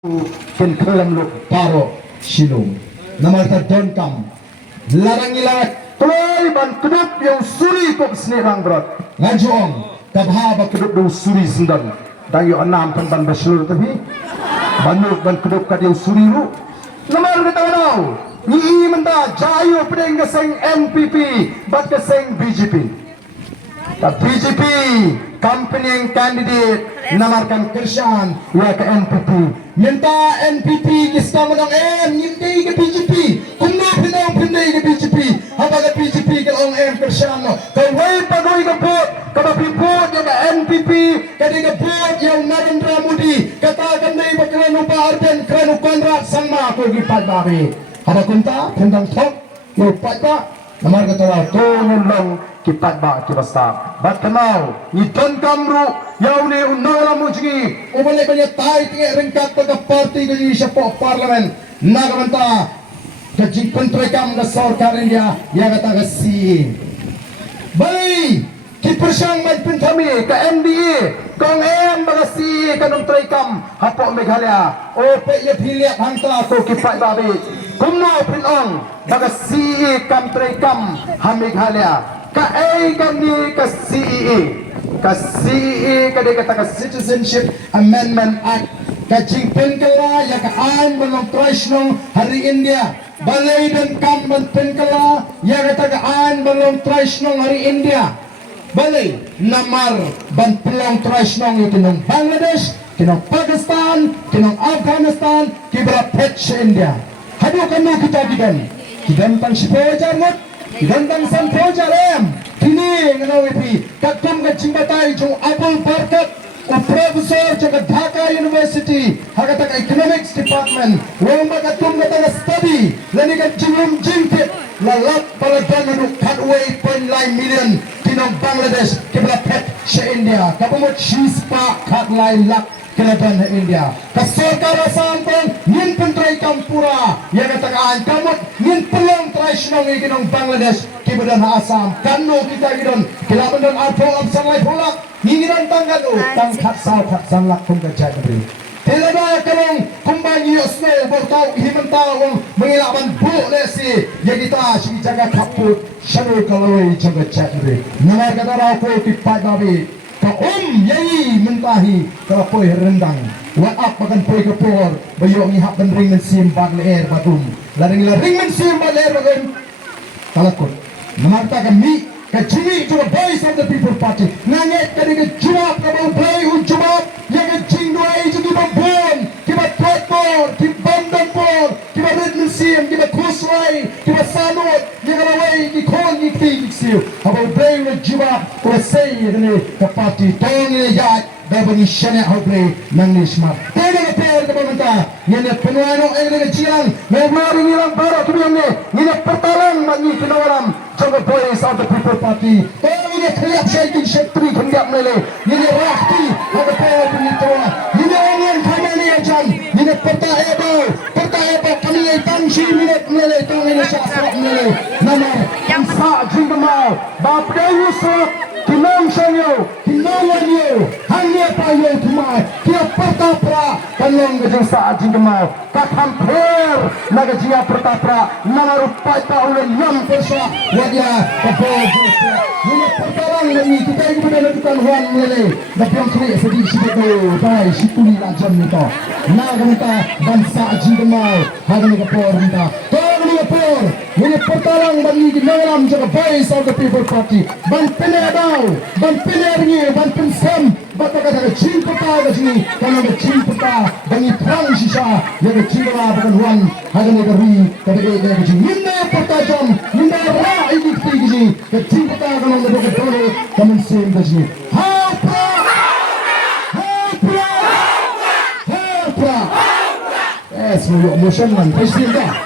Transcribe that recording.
ken kelam lu paro silung nama ta don kam larang ilat toy ban kedup yang suri kop sni ranggrot ngajong kabha ba kedup do suri sendan dang yo anam pan ban baslur tapi banuk ban kedup ka yang suri lu nama lu ta nau ni menta jayo pedeng geseng MPP bat geseng BJP ta BJP campaigning candidate namarkan Kershan ya ke NPP minta NPP kisah menang nyimpi ke BJP kumna pindah ke BJP apa ke BJP ke orang Kershan kawai pagoi ke bot kaba pipot ya ke NPP kadi ke bot yang Narendra Modi katakan dari bakalan upa arden kerana konrat sama ko gipat babi ada kunta tentang tok yo patba namar katawa tolong long kipat ba kibasta bat kamau ni don kamru yaw ni unala mujgi ubale banya tai tinge ringkat pada parti di siapa parlemen nagamanta kajing pentrekam da sarkar India ya kata kasi bali kipersang mai pentami ka MDA kong bagasi kanong trekam hapo Meghalaya o pe ye philiat hangta ko kipat babi kumno pinong bagasi kam trekam ha Meghalaya ka ay gani ka CEA ka de kata ka Citizenship Amendment Act ka jingpen kala ya ka an belum trashnong hari India balai dan kam ben kala ya kata ka an belum trashnong hari India balai namar ban pelong trashnong itu nong Bangladesh kinong Pakistan kinong Afghanistan kibra patch India hadu kanu kita digan tang sipojar mot gandang san projarem kini nganawi katum ka jimbatai jong Abul Barkat o professor jaga Dhaka University hagata ka economics department wong katum ka study lani ka jingum jingpit lalap paladan anu katway 0.9 million kinong Bangladesh kibra pet sa India kapamot shispa katlay lak kinaban na India kasarkar asampon nin pentray kampura ya katakaan kamot nin pelong traishnong ikinong Bangladesh kibadan ha Asam kano kita gidon kilaban don arpo absang lay pulak hingiran tanggan o tangkat sang lak kong kajagabri tilaba kalong kumbanyi osne bortaw himantawang mengilaban bu lesi ya kita jaga kaput syanu kalaway jaga kajagabri namar kataraw ko kipat babi ka yayi mentahi ka poy rendang wa up bagan poy ka por bayo ngi hap ben ring men sim bag leer batum laring men sim bag leer bagun kalakot namarta ka mi ka jimi to the voice of the people party nanget ka de jumap ka bau play un jumap ya ka jingdo ay jigi babon kiba tractor kibandam por kiba red men sim kiba kusway kiba sanot ya ka laway ki kon ni ti siu abau play un jumap ko say ne ka party tong ne ya Dabani shane hobre nangni smart. Tega na player ka pamanta. Ngene penuano ay nga chiang. May mari nilang baro kibiyane. Ngene pertalang mangi kinawaram. Joga boys of the people party. Tega ngene kriap shaking shetri kundiap mele. Ngene rakti haga player pinitawa. Ngene onion kamani ajan. Ngene perta ebo kami ay tangshi minute mele tong ngene shasrak mele. Nama sa jingmao. Bapdayu sok Kinong sanyo, kinongan yo, hanya payo tumai, kia pertapra, kanong gajang sa ajing kemau, kakamper, nagajia pertapra, nangarupai pa ulan yang persa, wajah, kabojo, ini pertarang lagi, kita ini benar bukan huan lele, tapi yang kiri sedih sedih dai, situli lajam nito, nagamita, bangsa ajing kemau, hagani kapor nita, Por, ini pertarang bagi nalam jaga voice of the people party. Ban penedau, ban penerni, ban pensam, batakan jaga cinta pada sini, karena jaga cinta bagi terang sisa, jaga cinta bukan huan, hanya negeri, tapi jaga cinta. Minda pertajam, minda rah ini tinggi, jaga cinta kalau jaga dulu, kamu sem di sini. Hapra, hapra, hapra. Semua motion man, presiden.